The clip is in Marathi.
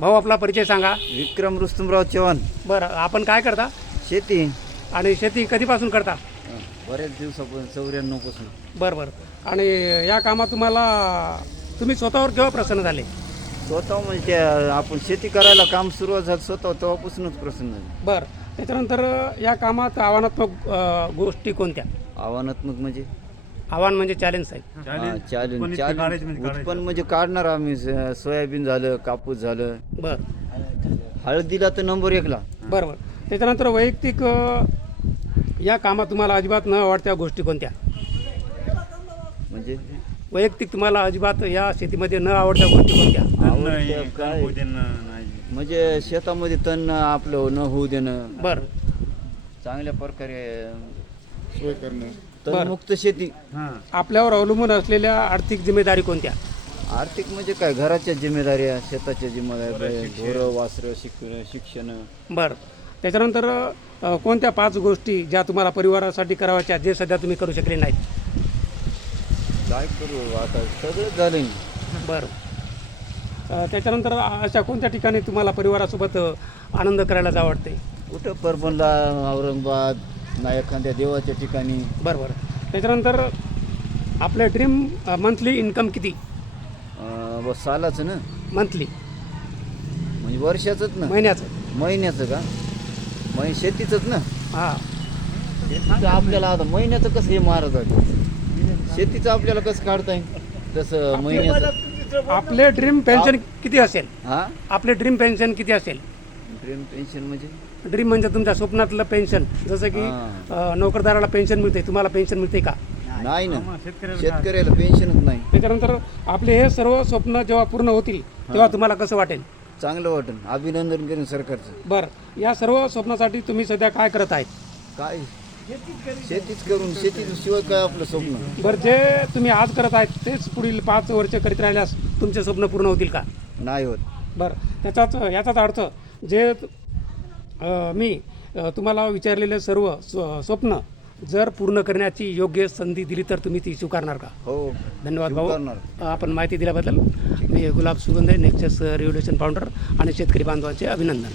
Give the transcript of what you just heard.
भाऊ आपला परिचय सांगा. विक्रम रुस्तुमराव चव्हाण. बरं आपण काय करता? शेती. आणि शेती कधीपासून करता? बऱ्याच दिवसापासून चौऱ्याण्णवपासून. बरं बरं. आणि या कामात तुम्हाला तुम्ही स्वतःवर केव्हा प्रसन्न झाले? स्वतः म्हणजे आपण शेती करायला काम सुरुवात झालं स्वतः तेव्हापासूनच प्रसन्न झाले. बरं. त्याच्यानंतर या कामात आव्हानात्मक अ, गोष्टी कोणत्या? आव्हानात्मक म्हणजे? आव्हान म्हणजे चॅलेंज साहेब. चालेल चालेल उत्पन्न म्हणजे काढणार आम्ही. स- सोयाबीन झालं कापूस झालं. बरं. हळदीला तर नंबर एकला बरं बरं. त्याच्यानंतर वैयक्तिक अ, या कामात तुम्हाला अजिबात न आवडत्या गोष्टी कोणत्या? म्हणजे? वैयक्तिक तुम्हाला अजिबात या शेतीमध्ये न आवडत्या गोष्टी कोणत्या? आवडत्या काय? म्हणजे शेतामध्ये तण आपलं न होऊ देणं. बरं. चांगल्या प्रकारे सोय करणे. तणमुक्त शेती. आपल्यावर अवलंबून असलेल्या आर्थिक जिम्मेदारी कोणत्या? आर्थिक म्हणजे काय? घराच्या जिम्मेदाऱ्या शेताच्या जिम्मेदाऱ्या ढोरं वासरं शिक शिक्षण. बरं. त्याच्यानंतर अ, कोणत्या पाच गोष्टी ज्या तुम्हाला परिवारासाठी करावाच्या जे सध्या तुम्ही करू शकले नाहीत? काय करू? आता सगळं झालं बरं. अ, त्याच्यानंतर अशा कोणत्या ठिकाणी तुम्हाला परिवारासोबत अ, आनंद करायला जावं वाटते कुठं? परबनला औरंगाबाद ना एखाद्या देवाच्या ठिकाणी. बरं बरं. त्याच्यानंतर आपलं ड्रीम मंथली इन्कम किती? अं, व सालाचं ना? मंथली म्हणजे वर्षाचंच ना? महिन्याचं. महिन्याचं का? मै शेतीचंच ना? हां. शेतीचं आपल्याला आता महिन्याचं कसं हे मारत आहे? शेतीचं आपल्याला कसं काढता येईल? तसं महिन्याचं. आपले ड्रीम पेन्शन किती असेल? हा? आपले ड्रीम पेन्शन किती असेल? ड्रीम पेन्शन म्हणजे? ड्रीम म्हणजे तुमच्या स्वप्नातलं पेन्शन जसं की. अ, नोकरदाराला पेन्शन मिळते तुम्हाला पेन्शन मिळते का? नाही ना. शेतकऱ्याला पेन्शनच नाही. त्याच्यानंतर आपले हे सर्व स्वप्न जेव्हा पूर्ण होतील तेव्हा तुम्हाला कसं वाटेल? चांगलं वाटेल. अभिनंदन करेन सरकारचं. बरं. या सर्व स्वप्नासाठी तुम्ही सध्या काय करत आहेत? काय? शेतीच करून शेतीशिवाय काय आपलं स्वप्न? बरं जे तुम्ही आज करत आहेत तेच पुढील पाच वर्ष करीत राहिल्यास तुमचे स्वप्न पूर्ण होतील का? नाही होत. बरं. त्याचाच याचाच अर्थ जे मी तुम्हाला विचारलेले सर्व स्व स्वप्न जर पूर्ण करण्याची योग्य संधी दिली तर तुम्ही ती स्वीकारणार का? हो. धन्यवाद भाऊ. आपण माहिती दिल्याबद्दल मी गुलाब सुगंध नेक्सस रेव्होल्युशन फाउंडर आणि शेतकरी बांधवांचे अभिनंदन.